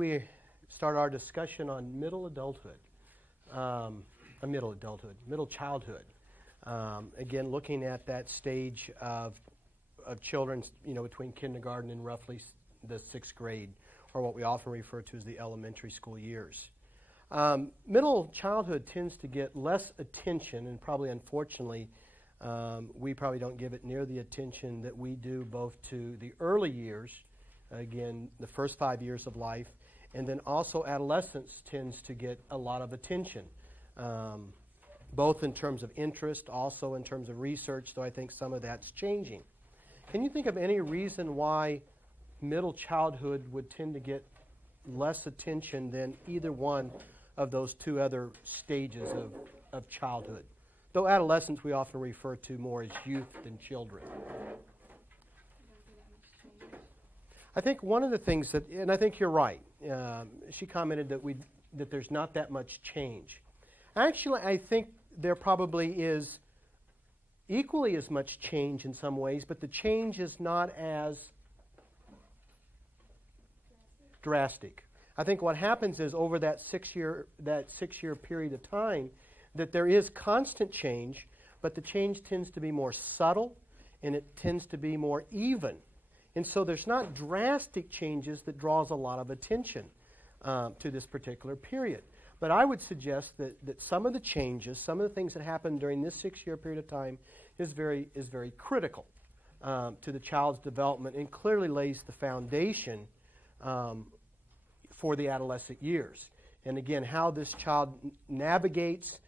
we start our discussion on middle childhood. Again, looking at that stage of children, between kindergarten and roughly the 6th grade, or what we often refer to as the elementary school years. Middle childhood tends to get less attention, and probably unfortunately, we probably don't give it near the attention that we do both to the early years, again, the first 5 years of life, and then also adolescence tends to get a lot of attention, both in terms of interest, also in terms of research, though I think some of that's changing. Can you think of any reason why middle childhood would tend to get less attention than either one of those two other stages of childhood? Though adolescence we often refer to more as youth than children. I think one of the things that, and I think you're right, she commented that there's not that much change. Actually, I think there probably is equally as much change in some ways, but the change is not as drastic. I think what happens is over that 6-year period of time, that there is constant change, but the change tends to be more subtle and it tends to be more even. And so there's not drastic changes that draws a lot of attention to this particular period. But I would suggest that some of the changes, some of the things that happen during this 6-year period of time is very critical to the child's development and clearly lays the foundation for the adolescent years. And again, how this child navigates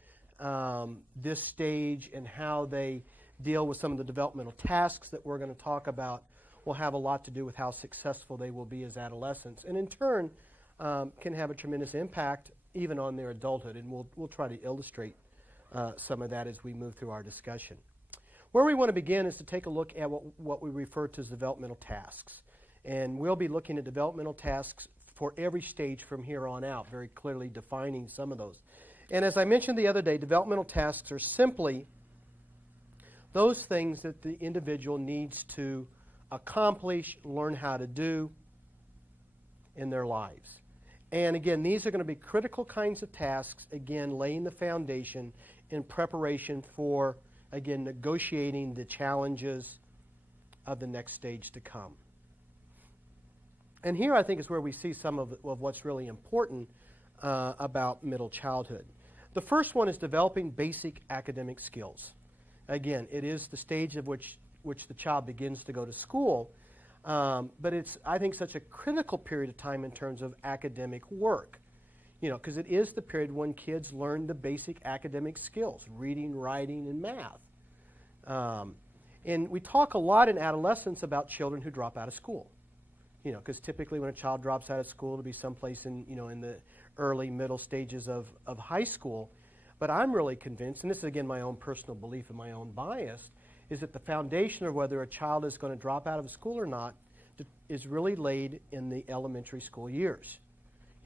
this stage and how they deal with some of the developmental tasks that we're going to talk about will have a lot to do with how successful they will be as adolescents, and in turn can have a tremendous impact even on their adulthood. And we'll try to illustrate some of that as we move through our discussion. Where we want to begin is to take a look at what we refer to as developmental tasks. And we'll be looking at developmental tasks for every stage from here on out, very clearly defining some of those. And as I mentioned the other day, developmental tasks are simply those things that the individual needs to accomplish, learn how to do in their lives. And again, these are going to be critical kinds of tasks, again, laying the foundation in preparation for, again, negotiating the challenges of the next stage to come. And here I think is where we see some of what's really important about middle childhood. The first one is developing basic academic skills. Again, it is the stage of which the child begins to go to school, but it's, I think, such a critical period of time in terms of academic work. Because it is the period when kids learn the basic academic skills, reading, writing, and math. And we talk a lot in adolescence about children who drop out of school. Because typically when a child drops out of school, it'll be someplace in the early, middle stages of high school. But I'm really convinced, and this is again my own personal belief and my own bias, is that the foundation of whether a child is going to drop out of school or not is really laid in the elementary school years.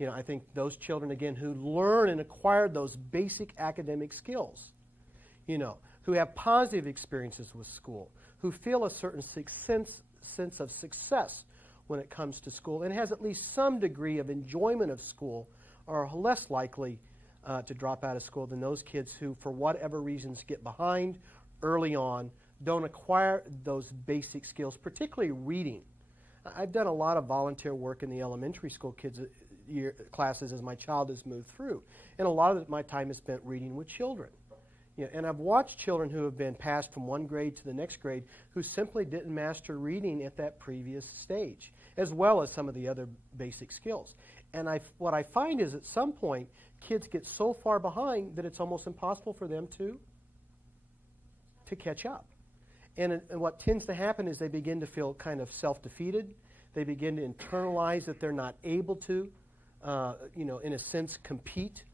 I think those children, again, who learn and acquire those basic academic skills, who have positive experiences with school, who feel a certain sense of success when it comes to school, and has at least some degree of enjoyment of school, are less likely to drop out of school than those kids who, for whatever reasons, get behind early on, don't acquire those basic skills, particularly reading. I've done a lot of volunteer work in the elementary school classes as my child has moved through, and a lot of my time is spent reading with children. And I've watched children who have been passed from one grade to the next grade who simply didn't master reading at that previous stage, as well as some of the other basic skills. And what I find is at some point, kids get so far behind that it's almost impossible for them to catch up. And what tends to happen is they begin to feel kind of self-defeated. They begin to internalize that they're not able to, in a sense, compete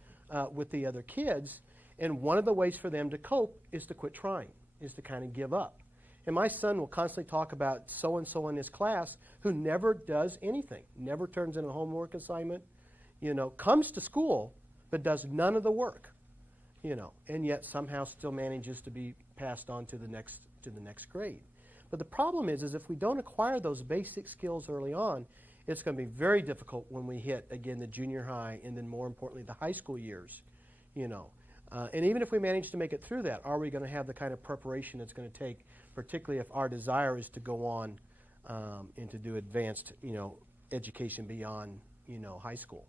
with the other kids. And one of the ways for them to cope is to quit trying, is to kind of give up. And my son will constantly talk about so-and-so in his class who never does anything, never turns in a homework assignment, comes to school, but does none of the work, and yet somehow still manages to be passed on to the next grade. But the problem is if we don't acquire those basic skills early on, It's going to be very difficult when we hit, again, the junior high and then more importantly the high school years, you know. And even if we manage to make it through that, are we going to have the kind of preparation it's going to take, particularly if our desire is to go on and to do advanced, you know, education beyond, you know, high school.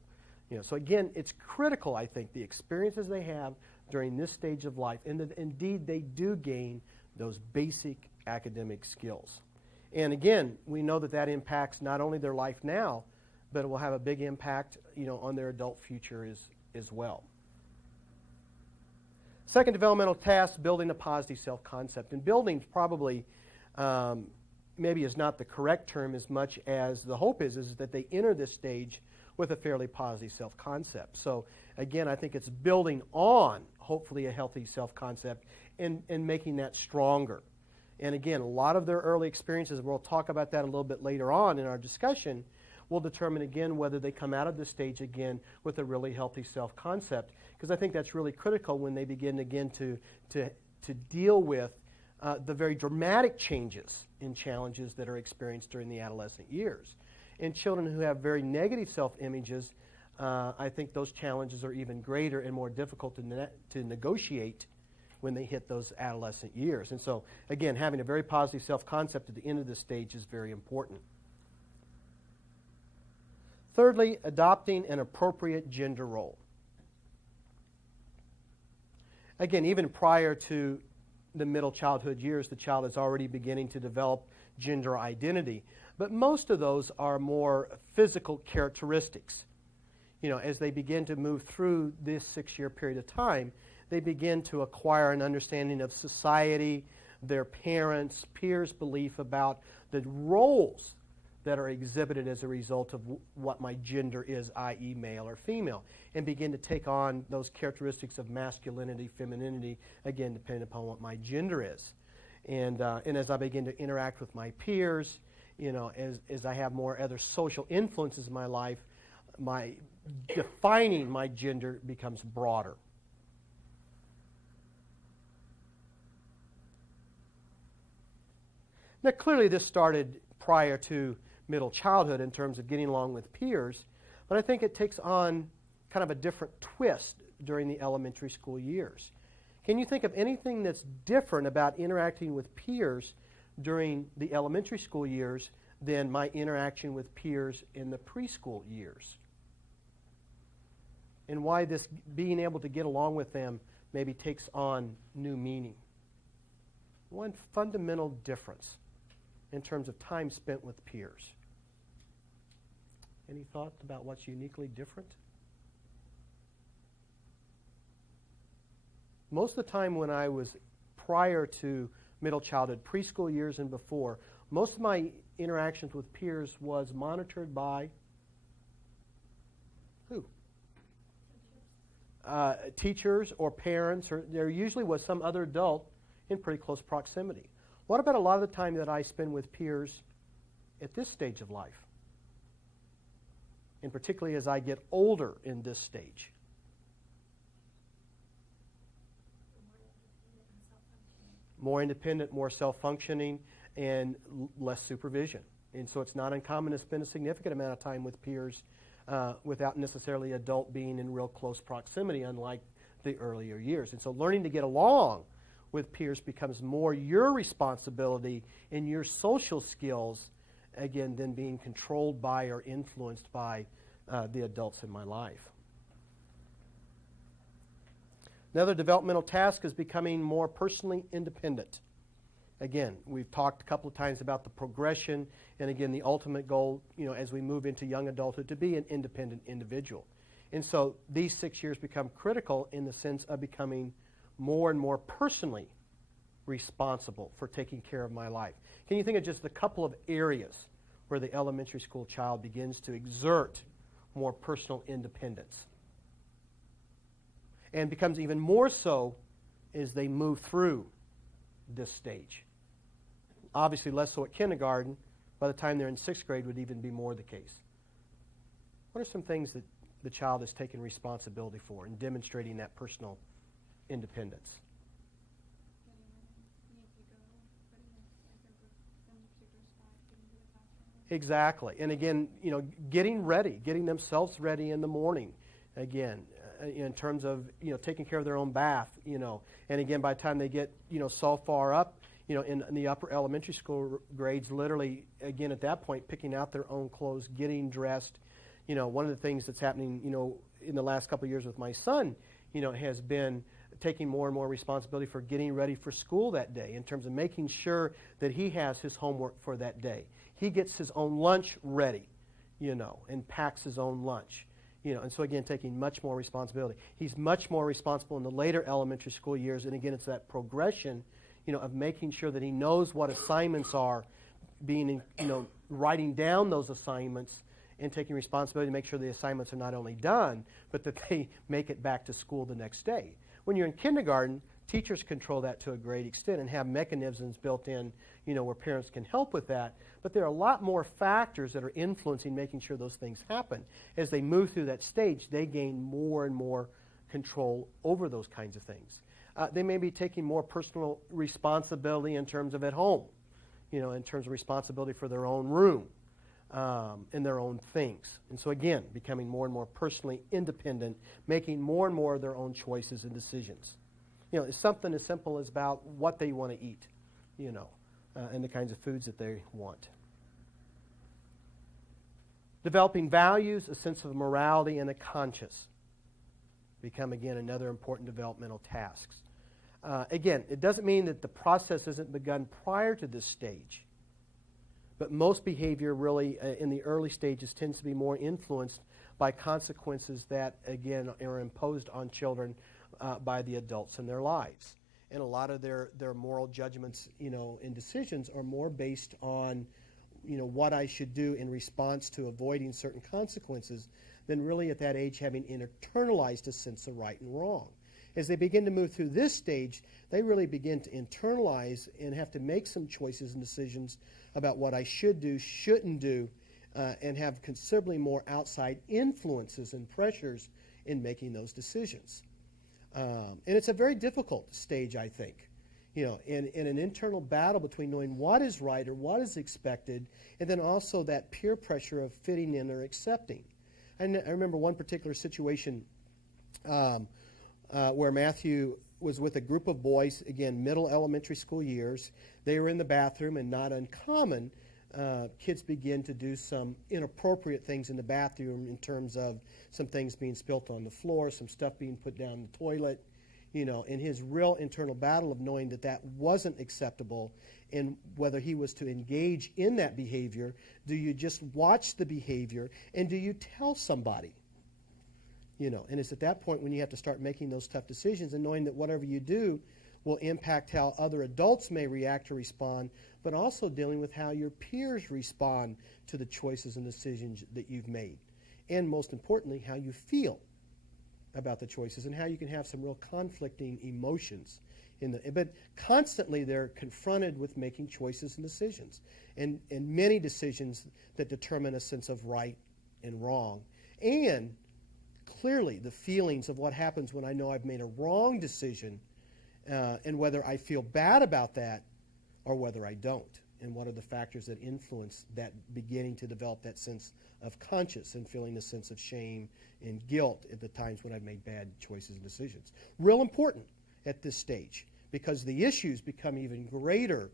You know, so again, it's critical, I think, the experiences they have during this stage of life, and that indeed they do gain those basic academic skills. And again, we know that that impacts not only their life now, but it will have a big impact, you know, on their adult future as well. Second developmental task, building a positive self-concept. And building probably maybe is not the correct term as much as the hope is that they enter this stage with a fairly positive self-concept. So again, I think it's building on, hopefully, a healthy self-concept and making that stronger. And again, a lot of their early experiences, we'll talk about that a little bit later on in our discussion, will determine again whether they come out of this stage again with a really healthy self-concept. Because I think that's really critical when they begin again to deal with the very dramatic changes in challenges that are experienced during the adolescent years. In children who have very negative self-images, I think those challenges are even greater and more difficult to negotiate when they hit those adolescent years. And so, again, having a very positive self-concept at the end of this stage is very important. Thirdly, adopting an appropriate gender role. Again, even prior to the middle childhood years, the child is already beginning to develop gender identity. But most of those are more physical characteristics. You know, as they begin to move through this 6-year period of time, they begin to acquire an understanding of society, their parents, peers' belief about the roles that are exhibited as a result of what my gender is, i.e. male or female, and begin to take on those characteristics of masculinity, femininity, again, depending upon what my gender is. And as I begin to interact with my peers, you know, as I have more other social influences in my life, my defining my gender becomes broader. Now, clearly this started prior to middle childhood in terms of getting along with peers, but I think it takes on kind of a different twist during the elementary school years. Can you think of anything that's different about interacting with peers during the elementary school years than my interaction with peers in the preschool years? And why this being able to get along with them maybe takes on new meaning? One fundamental difference in terms of time spent with peers. Any thoughts about what's uniquely different? Most of the time when I was prior to middle childhood, preschool years and before, most of my interactions with peers was monitored by who? Teachers or parents, or there usually was some other adult in pretty close proximity. What about a lot of the time that I spend with peers at this stage of life? And particularly as I get older in this stage. More independent, more self-functioning, and less supervision. And so it's not uncommon to spend a significant amount of time with peers without necessarily adult being in real close proximity, unlike the earlier years. And so learning to get along with peers becomes more your responsibility and your social skills, again, than being controlled by or influenced by the adults in my life. Another developmental task is becoming more personally independent. Again, we've talked a couple of times about the progression, and again, the ultimate goal, you know, as we move into young adulthood, to be an independent individual. And so these 6 years become critical in the sense of becoming more and more personally responsible for taking care of my life. Can you think of just a couple of areas where the elementary school child begins to exert more personal independence? And becomes even more so as they move through this stage. Obviously less so at kindergarten. By the time they're in 6th grade would even be more the case. What are some things that the child has taken responsibility for in demonstrating that personal independence? Exactly. And again, getting ready, getting themselves ready in the morning. Again, in terms of, taking care of their own bath, And again, by the time they get, so far up, in the upper elementary school grades, literally, again, at that point, picking out their own clothes, getting dressed. One of the things that's happening, in the last couple of years with my son, has been taking more and more responsibility for getting ready for school that day in terms of making sure that he has his homework for that day. He gets his own lunch ready, and packs his own lunch. And so again, taking much more responsibility. He's much more responsible in the later elementary school years, and again, it's that progression, of making sure that he knows what assignments are, writing down those assignments and taking responsibility to make sure the assignments are not only done, but that they make it back to school the next day. When you're in kindergarten, teachers control that to a great extent and have mechanisms built in, where parents can help with that. But there are a lot more factors that are influencing making sure those things happen. As they move through that stage, they gain more and more control over those kinds of things. They may be taking more personal responsibility in terms of at home, in terms of responsibility for their own room and their own things. And so again, becoming more and more personally independent, making more and more of their own choices and decisions. It's something as simple as about what they want to eat, and the kinds of foods that they want. Developing values, a sense of morality, and a conscience become, again, another important developmental tasks. Again, it doesn't mean that the process isn't begun prior to this stage, but most behavior really in the early stages tends to be more influenced by consequences that, again, are imposed on children by the adults in their lives. And a lot of their moral judgments, and decisions are more based on, what I should do in response to avoiding certain consequences than really at that age having internalized a sense of right and wrong. As they begin to move through this stage, they really begin to internalize and have to make some choices and decisions about what I should do, shouldn't do, and have considerably more outside influences and pressures in making those decisions. And it's a very difficult stage, I think, in an internal battle between knowing what is right or what is expected, and then also that peer pressure of fitting in or accepting. And I remember one particular situation where Matthew was with a group of boys, again, middle elementary school years. They were in the bathroom, and not uncommon, kids begin to do some inappropriate things in the bathroom in terms of some things being spilt on the floor, some stuff being put down the toilet, in his real internal battle of knowing that that wasn't acceptable and whether he was to engage in that behavior. Do you just watch the behavior, and do you tell somebody? And it's at that point when you have to start making those tough decisions and knowing that whatever you do will impact how other adults may react or respond, but also dealing with how your peers respond to the choices and decisions that you've made. And most importantly, how you feel about the choices and how you can have some real conflicting emotions. But constantly they're confronted with making choices and decisions, and many decisions that determine a sense of right and wrong. And clearly the feelings of what happens when I know I've made a wrong decision, and whether I feel bad about that or whether I don't, and what are the factors that influence that beginning to develop that sense of conscience and feeling a sense of shame and guilt at the times when I've made bad choices and decisions. Real important at this stage, because the issues become even greater,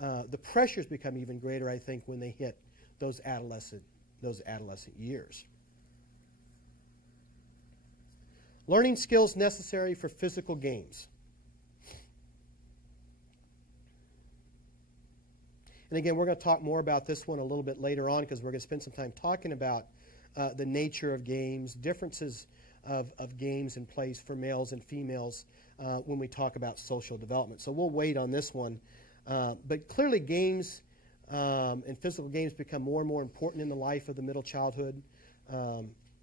the pressures become even greater, I think, when they hit those adolescent years. Learning skills necessary for physical games. And again, we're going to talk more about this one a little bit later on, because we're going to spend some time talking about the nature of games, differences of games and plays for males and females when we talk about social development. So we'll wait on this one. But clearly games and physical games become more and more important in the life of the middle childhood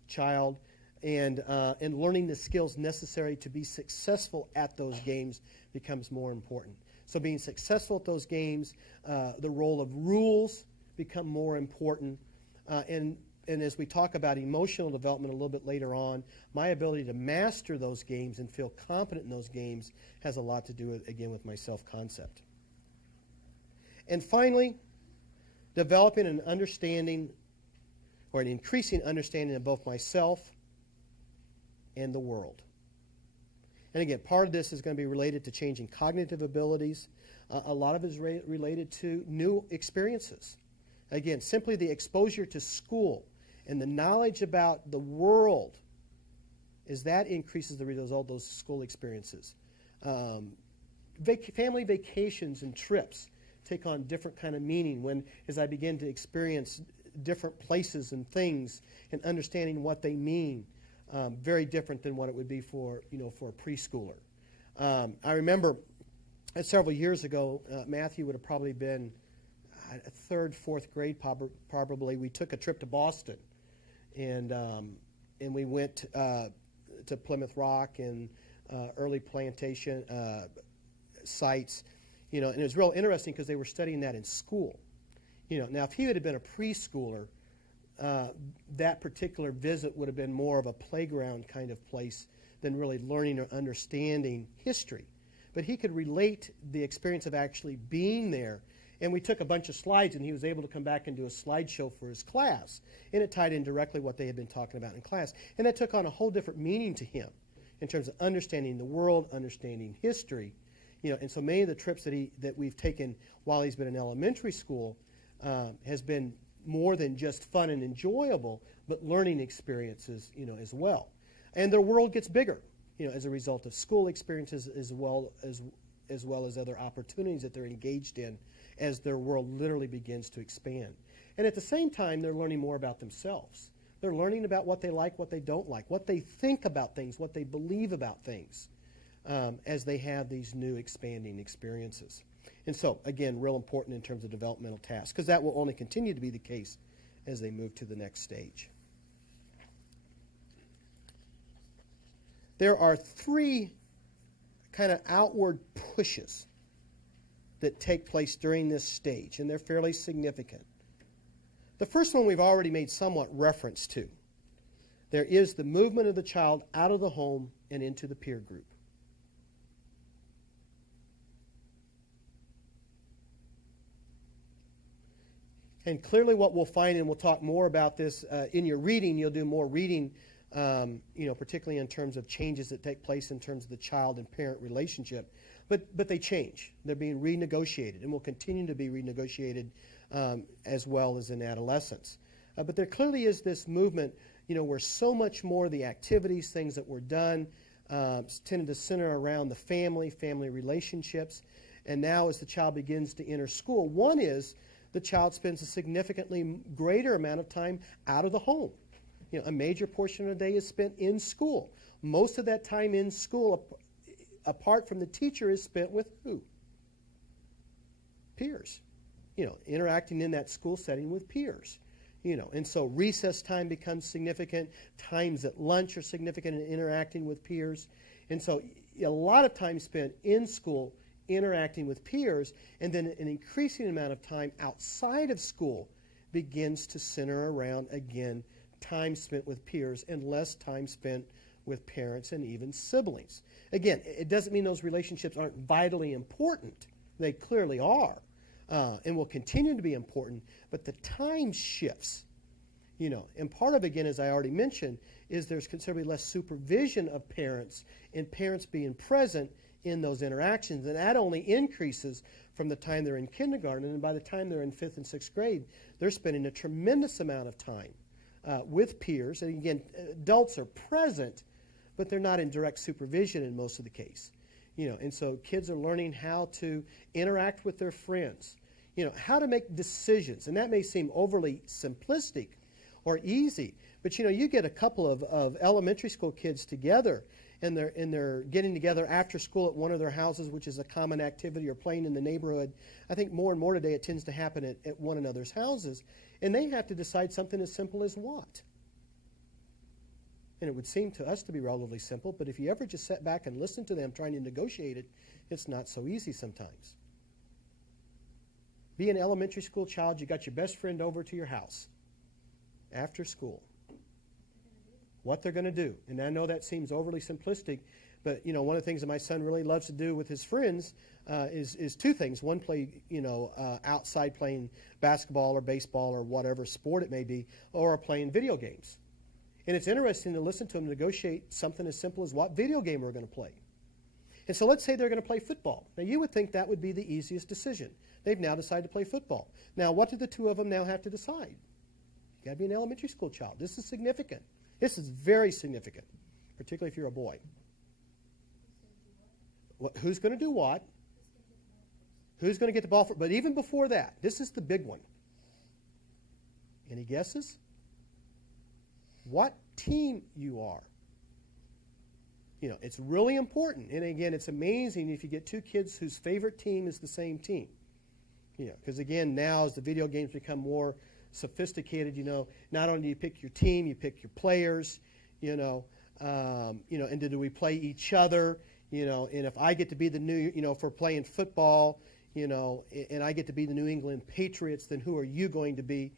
child. And learning the skills necessary to be successful at those games becomes more important. So being successful at those games, the role of rules become more important. And as we talk about emotional development a little bit later on, my ability to master those games and feel confident in those games has a lot to do, again, with my self-concept. And finally, developing an understanding or an increasing understanding of both myself and the world. And again, part of this is going to be related to changing cognitive abilities. A lot of it is related to new experiences. Again, simply the exposure to school and the knowledge about the world, is that increases the result of those school experiences. Family vacations and trips take on different kind of meaning as I begin to experience different places and things and understanding what they mean. Very different than what it would be for a preschooler. I remember several years ago, Matthew would have probably been a third, fourth grade probably. We took a trip to Boston, and we went to Plymouth Rock and early plantation sites, and it was real interesting because they were studying that in school. Now if he would have been a preschooler, that particular visit would have been more of a playground kind of place than really learning or understanding history. But he could relate the experience of actually being there. And we took a bunch of slides, and he was able to come back and do a slideshow for his class. And it tied in directly what they had been talking about in class. And that took on a whole different meaning to him in terms of understanding the world, understanding history. And so many of the trips that we've taken while he's been in elementary school has been more than just fun and enjoyable, but learning experiences, as well. And their world gets bigger, as a result of school experiences as well as other opportunities that they're engaged in as their world literally begins to expand. And at the same time, they're learning more about themselves. They're learning about what they like, what they don't like, what they think about things, what they believe about things, as they have these new expanding experiences. And so, again, real important in terms of developmental tasks, because that will only continue to be the case as they move to the next stage. There are three kind of outward pushes that take place during this stage, and they're fairly significant. The first one we've already made somewhat reference to. There is the movement of the child out of the home and into the peer group. And clearly what we'll find, and we'll talk more about this in your reading, you'll do more reading, particularly in terms of changes that take place in terms of the child and parent relationship. But they change. They're being renegotiated and will continue to be renegotiated as well as in adolescence. But there clearly is this movement, where so much more of the activities, things that were done, tended to center around the family relationships. And now as the child begins to enter school, one is the child spends a significantly greater amount of time out of the home. A major portion of the day is spent in school. Most of that time in school, apart from the teacher, is spent with who? Peers. Interacting in that school setting with peers. And so recess time becomes significant. Times at lunch are significant in interacting with peers. And so a lot of time spent in school interacting with peers, and then an increasing amount of time outside of school begins to center around, again, time spent with peers and less time spent with parents and even siblings. Again, it doesn't mean those relationships aren't vitally important. They clearly are, and will continue to be important, but the time shifts. And part of, again, as I already mentioned, is there's considerably less supervision of parents and parents being present in those interactions, and that only increases from the time they're in kindergarten, and by the time they're in 5th and 6th grade, they're spending a tremendous amount of time with peers. And again, adults are present, but they're not in direct supervision in most of the case. And so kids are learning how to interact with their friends, how to make decisions, and that may seem overly simplistic or easy, but you get a couple of elementary school kids together, and they're getting together after school at one of their houses, which is a common activity, or playing in the neighborhood. I think more and more today it tends to happen at one another's houses, and they have to decide something as simple as what. And it would seem to us to be relatively simple, but if you ever just sat back and listened to them trying to negotiate it, it's not so easy sometimes. Be an elementary school child, you got your best friend over to your house after school. What they're going to do. And I know that seems overly simplistic, But, one of the things that my son really loves to do with his friends is two things. One, play, outside playing basketball or baseball or whatever sport it may be, or playing video games. And it's interesting to listen to them negotiate something as simple as what video game we're going to play. And so let's say they're going to play football. Now, you would think that would be the easiest decision. They've now decided to play football. Now, what do the two of them now have to decide? You've got to be an elementary school child. This is significant. This is very significant, particularly if you're a boy. Who's going to do what? Who's going to get the ball? But even before that, this is the big one. Any guesses? What team you are. It's really important. And again, it's amazing if you get two kids whose favorite team is the same team. Because again, now as the video games become more sophisticated, not only do you pick your team, you pick your players, and do we play each other, and if I get to be the new, if we're playing football, and I get to be the New England Patriots, then who are you going to be,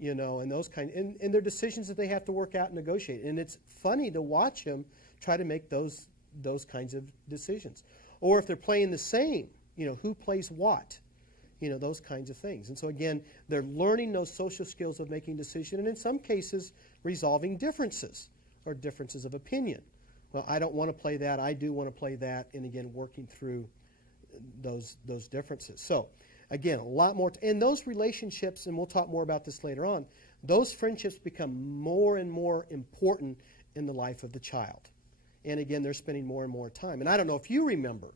and those kind, and they're decisions that they have to work out and negotiate. And it's funny to watch them try to make those kinds of decisions. Or if they're playing the same, who plays what, those kinds of things. And so again, they're learning those social skills of making decisions, and in some cases, resolving differences or differences of opinion. Well, I don't want to play that. I do want to play that. And again, working through those differences. So again, a lot more. And those relationships, and we'll talk more about this later on, those friendships become more and more important in the life of the child. And again, they're spending more and more time. And I don't know if you remember,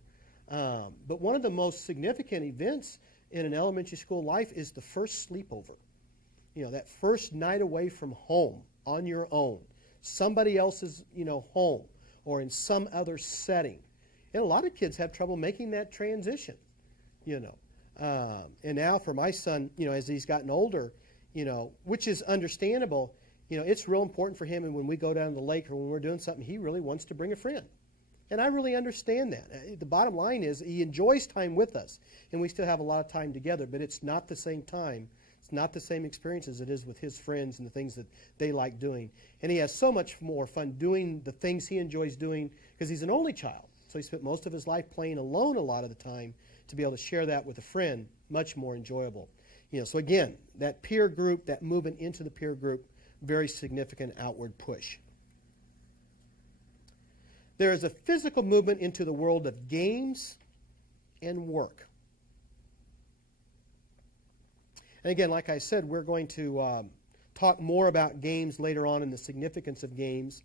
but one of the most significant events in an elementary school life is the first sleepover. That first night away from home on your own, somebody else's, home, or in some other setting. And a lot of kids have trouble making that transition, And now for my son, as he's gotten older, which is understandable, it's real important for him. And when we go down to the lake or when we're doing something, he really wants to bring a friend. And I really understand that. The bottom line is he enjoys time with us, and we still have a lot of time together, but it's not the same time. It's not the same experience as it is with his friends and the things that they like doing. And he has so much more fun doing the things he enjoys doing because he's an only child. So he spent most of his life playing alone a lot of the time. To be able to share that with a friend, much more enjoyable. So again, that peer group, that movement into the peer group, very significant outward push. There is a physical movement into the world of games and work. And again, like I said, we're going to talk more about games later on and the significance of games.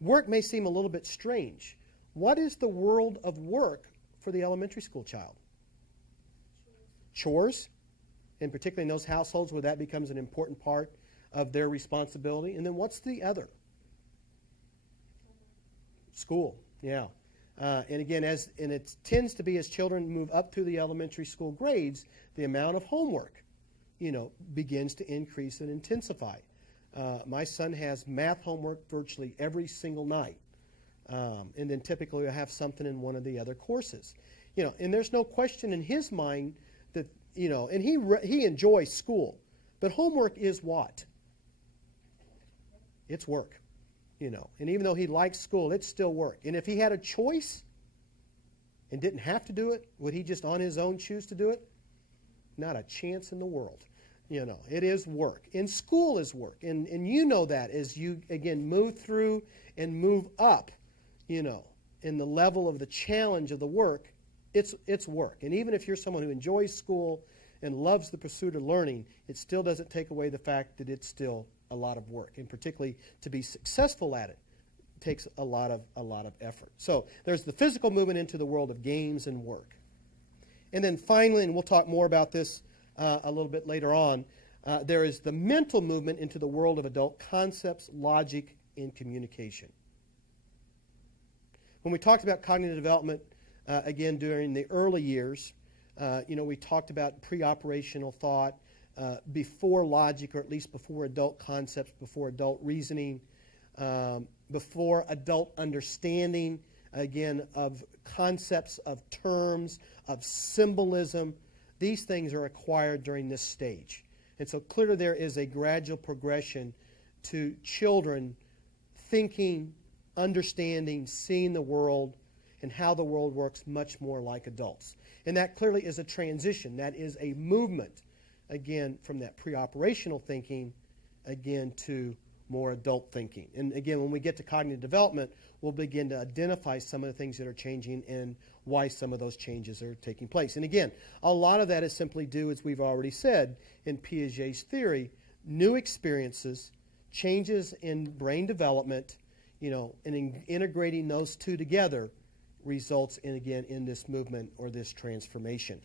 Work may seem a little bit strange. What is the world of work for the elementary school child? Chores, and particularly in those households where that becomes an important part of their responsibility. And then what's the other? School, yeah. And again, it tends to be as children move up through the elementary school grades, the amount of homework, begins to increase and intensify. My son has math homework virtually every single night. And then typically we'll have something in one of the other courses. And there's no question in his mind that, and he enjoys school. But homework is what? It's work. And even though he likes school, it's still work. And if he had a choice and didn't have to do it, would he just on his own choose to do it? Not a chance in the world. It is work. And school is work. And that as you, again, move through and move up, in the level of the challenge of the work, it's work. And even if you're someone who enjoys school and loves the pursuit of learning, it still doesn't take away the fact that it's still a lot of work. And particularly to be successful at it takes a lot of effort. So there's the physical movement into the world of games and work. And then finally, and we'll talk more about this a little bit later on, there is the mental movement into the world of adult concepts, logic, and communication. When we talked about cognitive development, again, during the early years, we talked about pre-operational thought, before logic, or at least before adult concepts, before adult reasoning, before adult understanding, again, of concepts, of terms, of symbolism. These things are acquired during this stage. And so clearly there is a gradual progression to children thinking understanding, seeing the world, and how the world works much more like adults. And that clearly is a transition. That is a movement, again, from that pre-operational thinking, again, to more adult thinking. And again, when we get to cognitive development, we'll begin to identify some of the things that are changing and why some of those changes are taking place. And again, a lot of that is simply due, as we've already said, in Piaget's theory, new experiences, changes in brain development, and integrating those two together results in, again, in this movement or this transformation.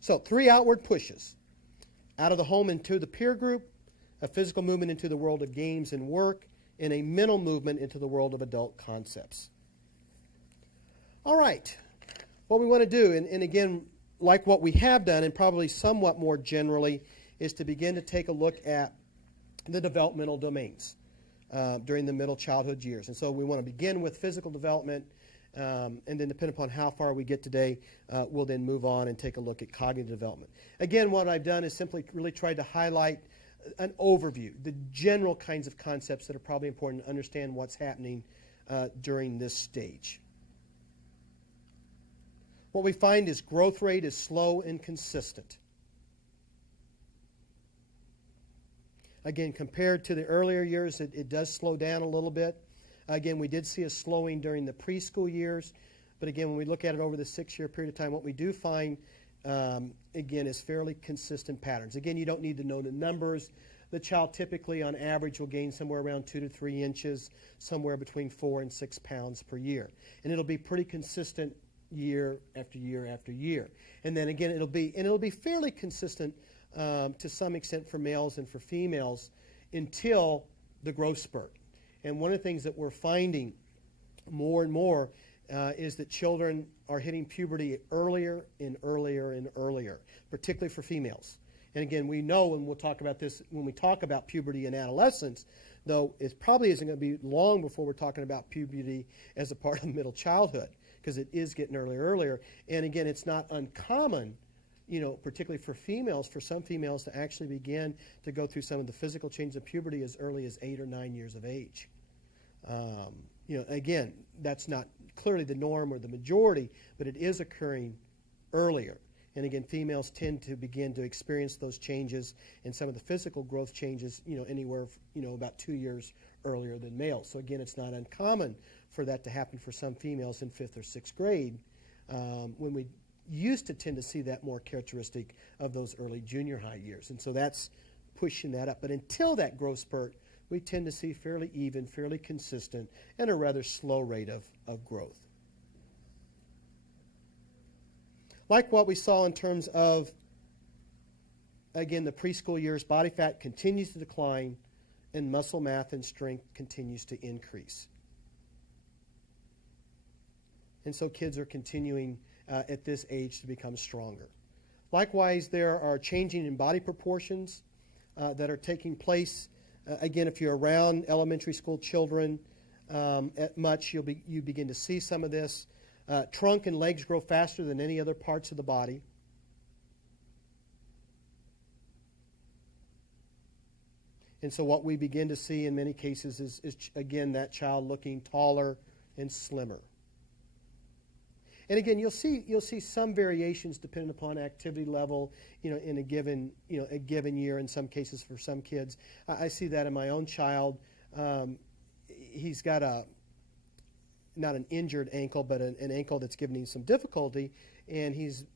So 3 outward pushes: out of the home into the peer group, a physical movement into the world of games and work, and a mental movement into the world of adult concepts. All right, what we want to do, and again, like what we have done, and probably somewhat more generally, is to begin to take a look at the developmental domains during the middle childhood years. And so we want to begin with physical development, and then depending upon how far we get today, we'll then move on and take a look at cognitive development. Again, what I've done is simply really tried to highlight an overview, the general kinds of concepts that are probably important to understand what's happening during this stage. What we find is growth rate is slow and consistent. Again, compared to the earlier years, it does slow down a little bit. Again, we did see a slowing during the preschool years, but again, when we look at it over the 6-year period of time, what we do find, again, is fairly consistent patterns. Again, you don't need to know the numbers. The child typically, on average, will gain somewhere around 2 to 3 inches, somewhere between 4 and 6 pounds per year. And it'll be pretty consistent year after year after year. And then again, it'll be fairly consistent to some extent for males and for females until the growth spurt. And one of the things that we're finding more and more is that children are hitting puberty earlier and earlier and earlier, particularly for females. And again, we know, and we'll talk about this when we talk about puberty and adolescence, though it probably isn't going to be long before we're talking about puberty as a part of middle childhood, because it is getting earlier. And again, it's not uncommon, particularly for females, for some females to actually begin to go through some of the physical changes of puberty as early as 8 or 9 years of age. Again, that's not clearly the norm or the majority, but it is occurring earlier. And again, females tend to begin to experience those changes and some of the physical growth changes, anywhere, about 2 years earlier than males. So again, it's not uncommon for that to happen for some females in 5th or 6th grade, when we used to tend to see that more characteristic of those early junior high years. And so that's pushing that up. But until that growth spurt, we tend to see fairly even, fairly consistent, and a rather slow rate of growth. Like what we saw in terms of, again, the preschool years, body fat continues to decline, and muscle mass and strength continues to increase. And so kids are continuing at this age to become stronger. Likewise, there are changing in body proportions that are taking place. Again, if you're around elementary school children at much, you begin to see some of this. Trunk and legs grow faster than any other parts of the body. And so what we begin to see in many cases is again, that child looking taller and slimmer. And again, you'll see some variations depending upon activity level, in a given year. In some cases, for some kids, I see that in my own child. He's got not an injured ankle, but an ankle that's giving him some difficulty, and he's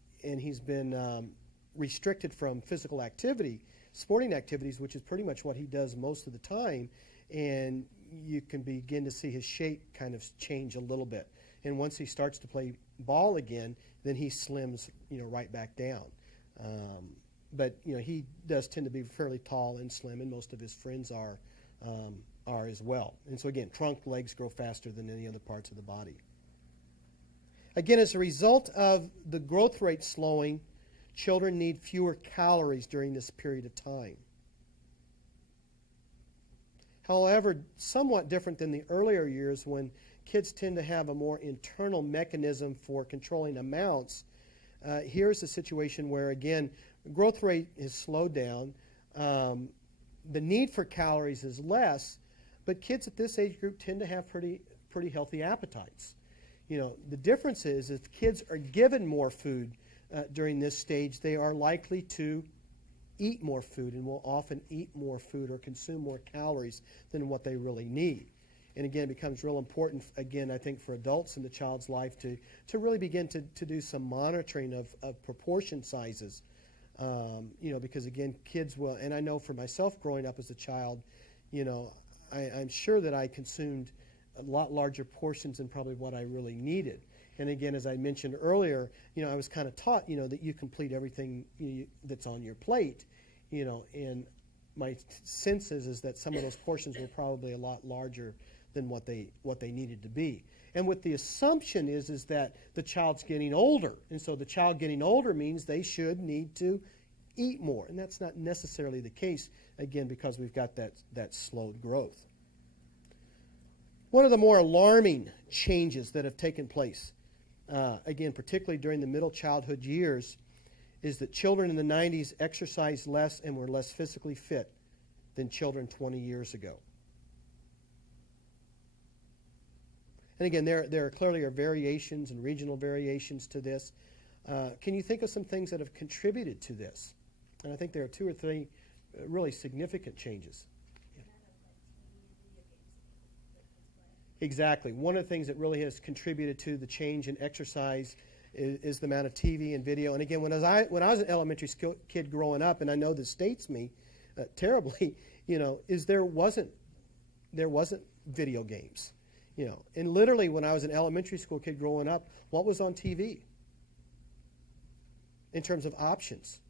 been restricted from physical activity, sporting activities, which is pretty much what he does most of the time. And you can begin to see his shape kind of change a little bit. And once he starts to play ball again, then he slims, right back down. But he does tend to be fairly tall and slim, and most of his friends are as well. And so again, trunk, legs grow faster than any other parts of the body. Again, as a result of the growth rate slowing, children need fewer calories during this period of time. However, somewhat different than the earlier years when kids tend to have a more internal mechanism for controlling amounts. Here's a situation where, again, growth rate is slowed down. The need for calories is less, but kids at this age group tend to have pretty pretty healthy appetites. The difference is if kids are given more food during this stage, they are likely to eat more food and will often eat more food or consume more calories than what they really need. And again, it becomes real important, again, I think for adults in the child's life to really begin to do some monitoring of proportion sizes. Because again, kids will, and I know for myself growing up as a child, I'm sure that I consumed a lot larger portions than probably what I really needed. And again, as I mentioned earlier, I was kind of taught, that you complete everything that's on your plate, and my sense is that some of those portions were probably a lot larger than what they needed to be. And what the assumption is that the child's getting older, and so the child getting older means they should need to eat more, and that's not necessarily the case, again, because we've got that slowed growth. One of the more alarming changes that have taken place, again, particularly during the middle childhood years, is that children in the 90s exercised less and were less physically fit than children 20 years ago. And again, there clearly are variations and regional variations to this. Can you think of some things that have contributed to this? And I think there are 2 or 3 really significant changes. Yeah. Exactly. One of the things that really has contributed to the change in exercise is the amount of TV and video. And again, when I was an elementary school kid growing up, and I know this dates me terribly, is there wasn't video games. And literally when I was an elementary school kid growing up, what was on TV in terms of options?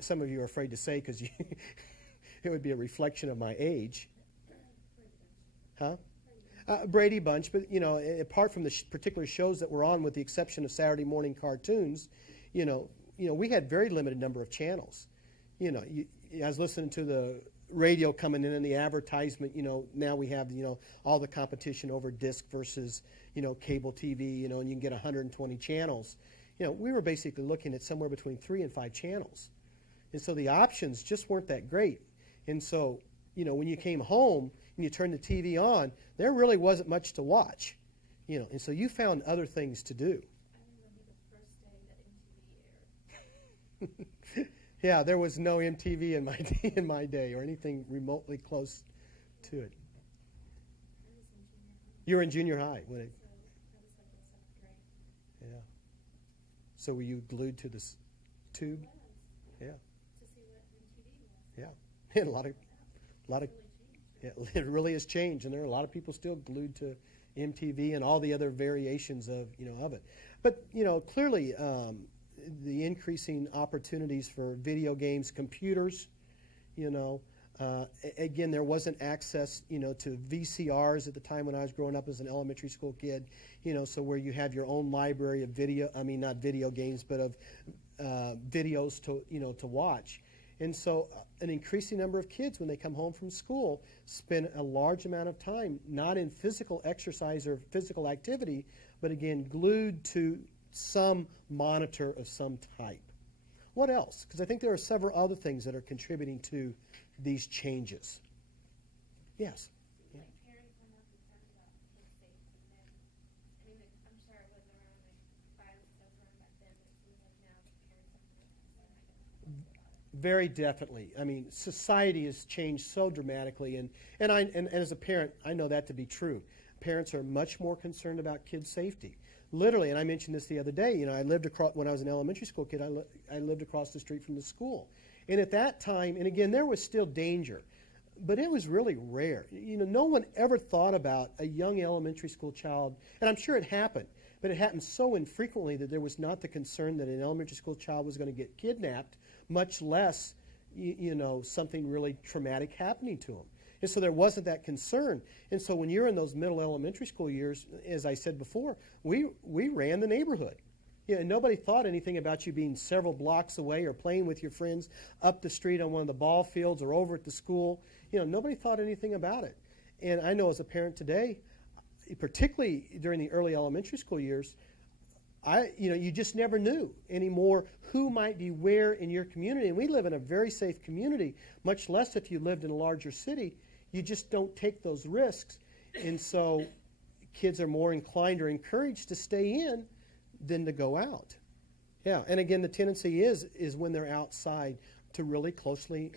Some of you are afraid to say because it would be a reflection of my age. Huh? Brady Bunch, but apart from the particular shows that were on, with the exception of Saturday morning cartoons, we had very limited number of channels. I was listening to the radio coming in and the advertisement. Now we have all the competition over disc versus cable TV. And you can get 120 channels. We were basically looking at somewhere between 3 and 5 channels, and so the options just weren't that great. And so when you came home and you turned the TV on, there really wasn't much to watch, and so you found other things to do. I remember the first day that MTV aired. Yeah, there was no MTV in my day or anything remotely close to it. I was in junior high. You were in junior high when it, So that was like in 7th grade. yeah. So were you glued to this tube? Yes, Yeah, to see what MTV was. yeah. And a lot of, It's really changed. yeah, it really has changed, and there are a lot of people still glued to MTV and all the other variations of it. But clearly, the increasing opportunities for video games, computers, again, there wasn't access, to VCRs at the time when I was growing up as an elementary school kid, so where you have your own library of not video games, but of videos to watch. And so an increasing number of kids, when they come home from school, spend a large amount of time not in physical exercise or physical activity, but again, glued to some monitor of some type. What else? Because I think there are several other things that are contributing to these changes. Yes? My parents went up and talked about kid safety then. I'm sure it wasn't around like violence that was around back then, but it seems like now the parents are more concerned, I guess, about it. Very definitely. I mean, society has changed so dramatically, and as a parent, I know that to be true. Parents are much more concerned about kids' safety. Literally, and I mentioned this the other day, I lived across, when I was an elementary school kid, I lived across the street from the school. And at that time, and again, there was still danger, but it was really rare. No one ever thought about a young elementary school child, and I'm sure it happened, but it happened so infrequently that there was not the concern that an elementary school child was going to get kidnapped, much less, something really traumatic happening to them. And so there wasn't that concern. And so when you're in those middle elementary school years, as I said before, we ran the neighborhood. And nobody thought anything about you being several blocks away or playing with your friends up the street on one of the ball fields or over at the school. Nobody thought anything about it. And I know as a parent today, particularly during the early elementary school years, you just never knew anymore who might be where in your community. And we live in a very safe community, much less if you lived in a larger city. You just don't take those risks. And so kids are more inclined or encouraged to stay in than to go out. Yeah, and again, the tendency is when they're outside to really closely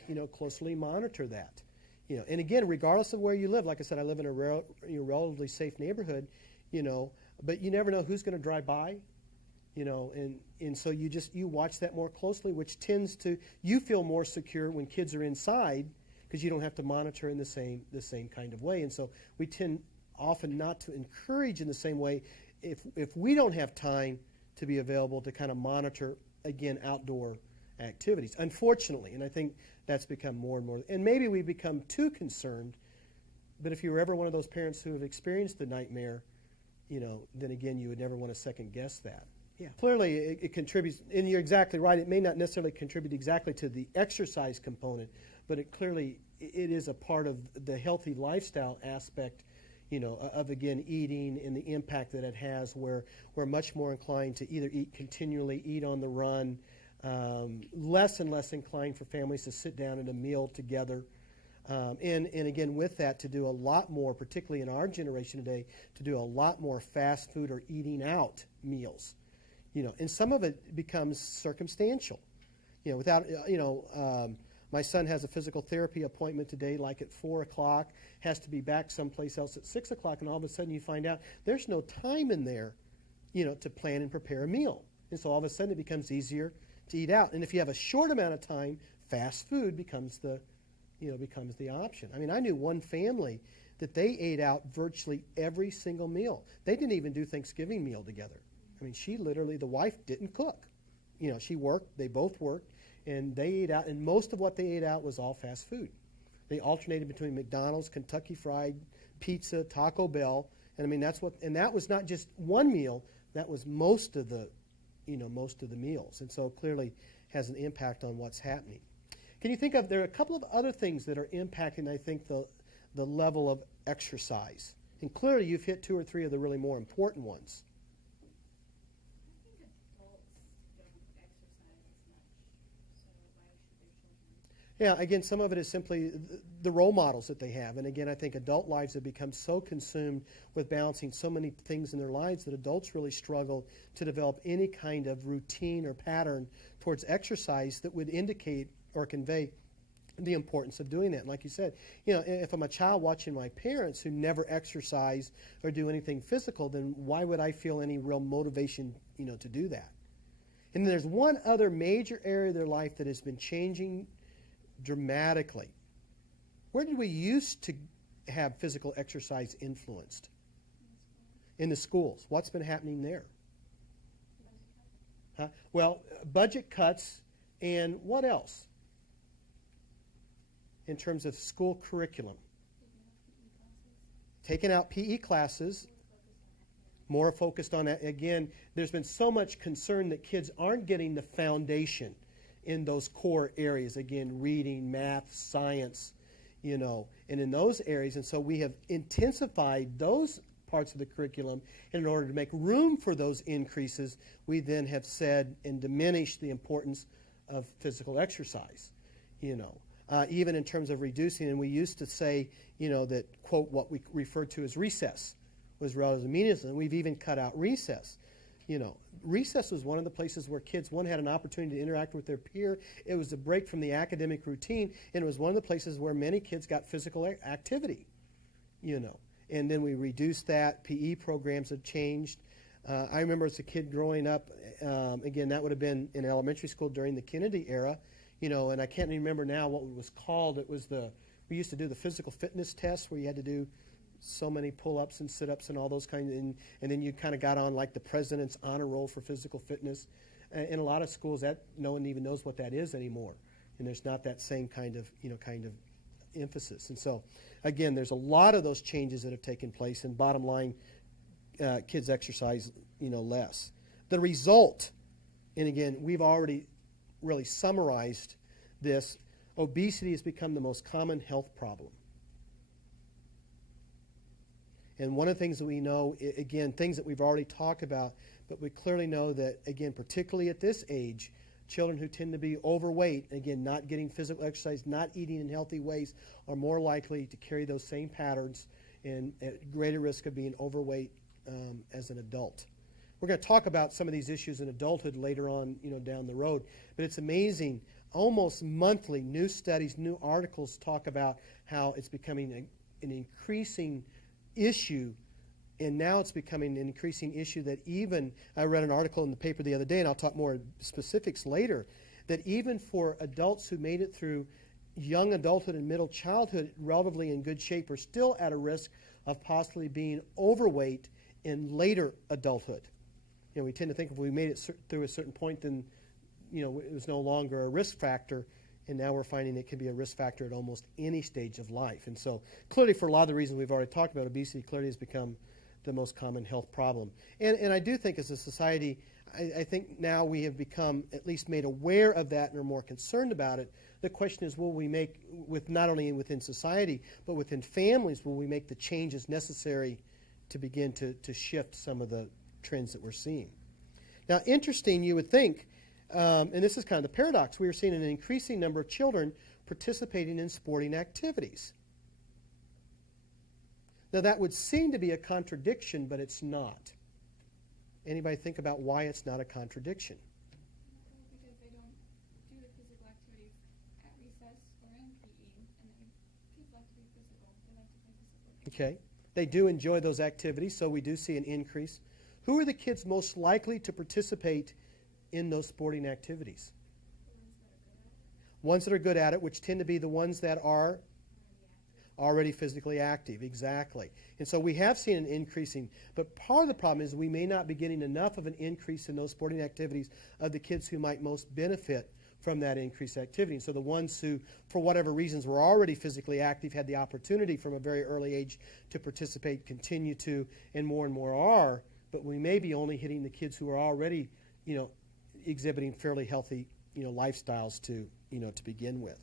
monitor that. And again, regardless of where you live, like I said, I live in a relatively safe neighborhood, but you never know who's going to drive by, and so you watch that more closely, which tends to, you feel more secure when kids are inside because you don't have to monitor in the same kind of way. And so we tend often not to encourage in the same way if we don't have time to be available to kind of monitor, again, outdoor activities, unfortunately. And I think that's become more and more, and maybe we become too concerned, but if you're ever one of those parents who have experienced the nightmare, then again, you would never want to second guess that. Yeah. Clearly, it contributes, and you're exactly right, it may not necessarily contribute exactly to the exercise component, but it is a part of the healthy lifestyle aspect, of, again, eating and the impact that it has, where we're much more inclined to either eat continually, eat on the run, less and less inclined for families to sit down at a meal together. And again, with that, to do a lot more, particularly in our generation today, to do a lot more fast food or eating out meals. And some of it becomes circumstantial. My son has a physical therapy appointment today, like at 4 o'clock, has to be back someplace else at 6 o'clock, and all of a sudden you find out there's no time in there, to plan and prepare a meal. And so all of a sudden it becomes easier to eat out. And if you have a short amount of time, fast food becomes the option. I mean, I knew one family that they ate out virtually every single meal. They didn't even do Thanksgiving meal together. I mean, the wife didn't cook. She worked, they both worked, and they ate out, and most of what they ate out was all fast food. They alternated between McDonald's, Kentucky Fried Pizza, Taco Bell, and I mean, and that was not just one meal, that was most of the meals, and so clearly has an impact on what's happening. Can you think there are a couple of other things that are impacting, I think, the level of exercise? And clearly you've hit 2 or 3 of the really more important ones. I think adults don't exercise as much, so why should their children? Yeah, again, some of it is simply the role models that they have. And again, I think adult lives have become so consumed with balancing so many things in their lives that adults really struggle to develop any kind of routine or pattern towards exercise that would indicate or convey the importance of doing that. And like you said, if I'm a child watching my parents who never exercise or do anything physical, then why would I feel any real motivation, to do that? And then there's one other major area of their life that has been changing dramatically. Where did we used to have physical exercise influenced? In the schools. What's been happening there? Well, budget cuts, and what else? In terms of school curriculum. Taking out PE classes, more focused on that. Again, there's been so much concern that kids aren't getting the foundation in those core areas. Again, reading, math, science, and in those areas. And so we have intensified those parts of the curriculum. And in order to make room for those increases, we then have said and diminished the importance of physical exercise, even in terms of reducing. And we used to say, that, quote, what we referred to as recess was relatively meaningless, and we've even cut out recess. Recess was one of the places where kids, one, had an opportunity to interact with their peer. It was a break from the academic routine, and it was one of the places where many kids got physical activity, And then we reduced that. PE programs have changed. I remember as a kid growing up, again, that would have been in elementary school during the Kennedy era, and I can't remember now what it was called. It was we used to do the physical fitness test where you had to do so many pull-ups and sit-ups and all those kinds of, and then you kind of got on like the president's honor roll for physical fitness. In a lot of schools, that no one even knows what that is anymore, and there's not that same kind of emphasis. And so, again, there's a lot of those changes that have taken place, and bottom line, kids exercise, less. The result, and again, we've already really summarized this, obesity has become the most common health problem. And one of the things that we know, again, things that we've already talked about, but we clearly know that, again, particularly at this age, children who tend to be overweight, again, not getting physical exercise, not eating in healthy ways, are more likely to carry those same patterns, and at greater risk of being overweight as an adult. We're going to talk about some of these issues in adulthood later on, down the road. But it's amazing. Almost monthly, new studies, new articles talk about how it's becoming an increasing issue, and now it's becoming an increasing issue that even, I read an article in the paper the other day, and I'll talk more specifics later, that even for adults who made it through young adulthood and middle childhood relatively in good shape are still at a risk of possibly being overweight in later adulthood. We tend to think if we made it through a certain point, then it was no longer a risk factor, and now we're finding it can be a risk factor at almost any stage of life. And so clearly, for a lot of the reasons we've already talked about, obesity clearly has become the most common health problem. And I do think as a society, I think now we have become at least made aware of that and are more concerned about it. The question is, will we make, with not only within society, but within families, will we make the changes necessary to begin to shift some of the trends that we're seeing? Now, interesting, you would think, and this is kind of the paradox, we are seeing an increasing number of children participating in sporting activities. Now, that would seem to be a contradiction, but it's not. Anybody think about why it's not a contradiction? Because they don't do the physical activities at recess or in PE, and then kids like to be physical. They like to play physical. Okay. They do enjoy those activities, so we do see an increase. Who are the kids most likely to participate in those sporting activities? Ones that are good at it, which tend to be the ones that are already physically active. Exactly. And so we have seen an increasing, but part of the problem is we may not be getting enough of an increase in those sporting activities of the kids who might most benefit from that increased activity. And so the ones who, for whatever reasons, were already physically active, had the opportunity from a very early age to participate, continue to, and more are, but we may be only hitting the kids who are already, exhibiting fairly healthy, lifestyles to begin with.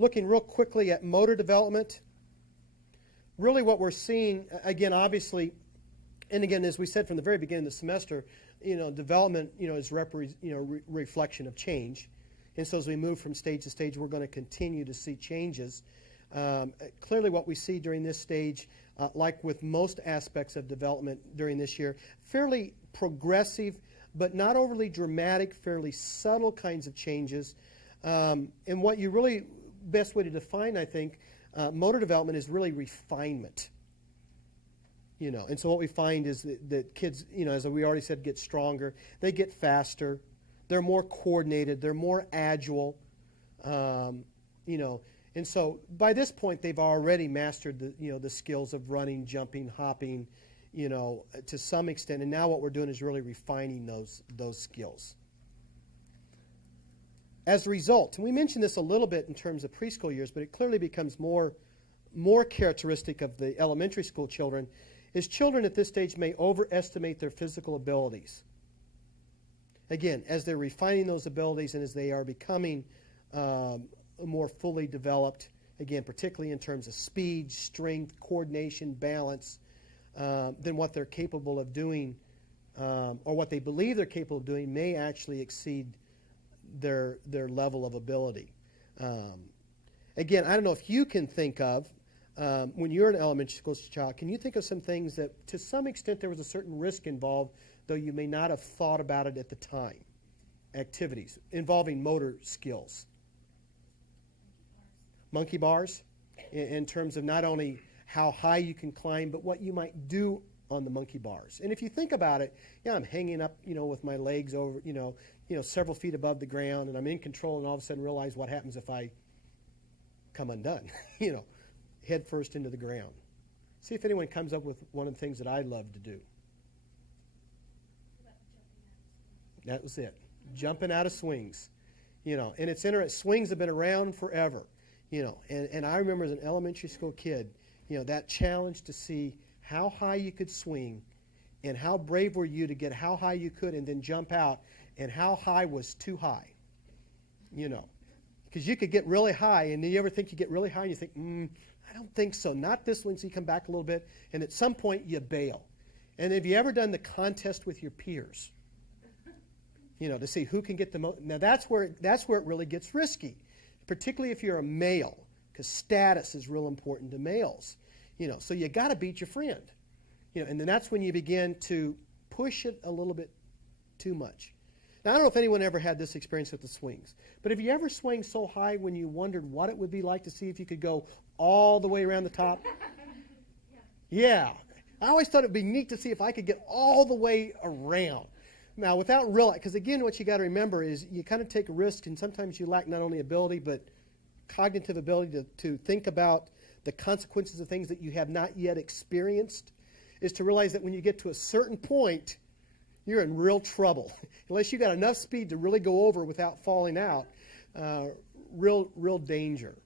Looking real quickly at motor development, really what we're seeing, again, obviously, and again, as we said from the very beginning of the semester, development, is reflection of change. And so as we move from stage to stage, we're going to continue to see changes. Clearly what we see during this stage, like with most aspects of development during this year, fairly progressive, but not overly dramatic, fairly subtle kinds of changes. And what you really, best way to define, I think, motor development is really refinement. And so what we find is that kids, as we already said, get stronger. They get faster. They're more coordinated. They're more agile. And so by this point, they've already mastered the skills of running, jumping, hopping, to some extent. And now what we're doing is really refining those skills. As a result, and we mentioned this a little bit in terms of preschool years, but it clearly becomes more characteristic of the elementary school children, is children at this stage may overestimate their physical abilities. Again, as they're refining those abilities and as they are becoming more fully developed, again, particularly in terms of speed, strength, coordination, balance, then what they're capable of doing, or what they believe they're capable of doing, may actually exceed their level of ability. Again, I don't know if you can think of, when you're an elementary school child, can you think of some things that to some extent there was a certain risk involved, though you may not have thought about it at the time? Activities involving motor skills. Monkey bars, in terms of not only how high you can climb, but what you might do on the monkey bars. And if you think about it, I'm hanging up, with my legs over, several feet above the ground, and I'm in control, and all of a sudden realize what happens if I come undone, head first into the ground. See if anyone comes up with one of the things that I love to do. That was it. Jumping out of swings. And it's interesting, swings have been around forever. And I remember as an elementary school kid, that challenge to see how high you could swing and how brave were you to get how high you could and then jump out, and how high was too high. Because you could get really high, and then you ever think you get really high and you think, I don't think so. Not this one, so you come back a little bit, and at some point you bail. And have you ever done the contest with your peers? to see who can get the most. Now that's where it really gets risky, particularly if you're a male, because status is real important to males. So you got to beat your friend. And then that's when you begin to push it a little bit too much. Now, I don't know if anyone ever had this experience with the swings, but have you ever swung so high when you wondered what it would be like to see if you could go all the way around the top? Yeah. I always thought it would be neat to see if I could get all the way around. Now, without realizing, because again, what you got to remember is you kind of take a risk, and sometimes you lack not only ability, but cognitive ability to think about the consequences of things that you have not yet experienced, is to realize that when you get to a certain point, you're in real trouble. Unless you got enough speed to really go over without falling out, real danger.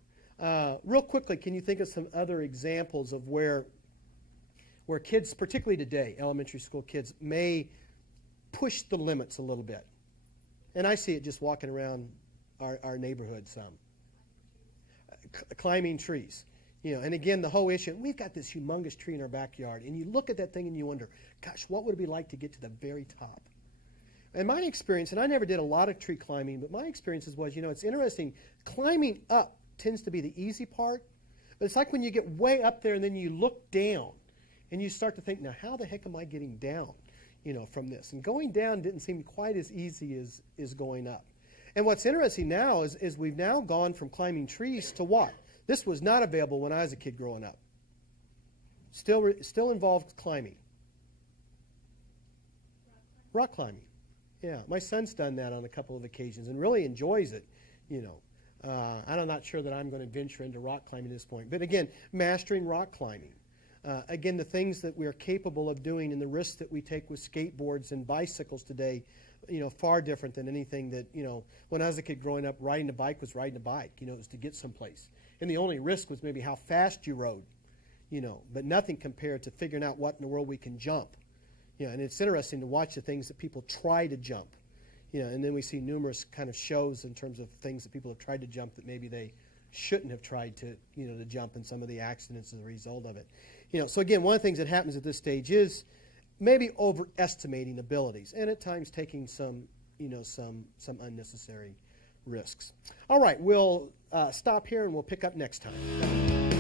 Real quickly, can you think of some other examples of where kids, particularly today, elementary school kids, may push the limits a little bit? And I see it just walking around our neighborhood some. Climbing trees. And again, the whole issue, we've got this humongous tree in our backyard, and you look at that thing and you wonder, gosh, what would it be like to get to the very top? And my experience, and I never did a lot of tree climbing, but my experiences was, it's interesting, climbing up tends to be the easy part, but it's like when you get way up there and then you look down, and you start to think, now how the heck am I getting down, from this? And going down didn't seem quite as easy as going up. And what's interesting now is we've now gone from climbing trees to what? This was not available when I was a kid growing up. Still involved climbing. Rock climbing. Yeah, my son's done that on a couple of occasions and really enjoys it, I'm not sure that I'm going to venture into rock climbing at this point. But again, mastering rock climbing. Again, the things that we're capable of doing and the risks that we take with skateboards and bicycles today, far different than anything that, when I was a kid growing up, riding a bike was riding a bike. It was to get someplace. And the only risk was maybe how fast you rode, but nothing compared to figuring out what in the world we can jump. And it's interesting to watch the things that people try to jump. And then we see numerous kind of shows in terms of things that people have tried to jump that maybe they shouldn't have tried to jump, and some of the accidents as a result of it. So again, one of the things that happens at this stage is maybe overestimating abilities, and at times taking some unnecessary risks. All right, we'll stop here and we'll pick up next time.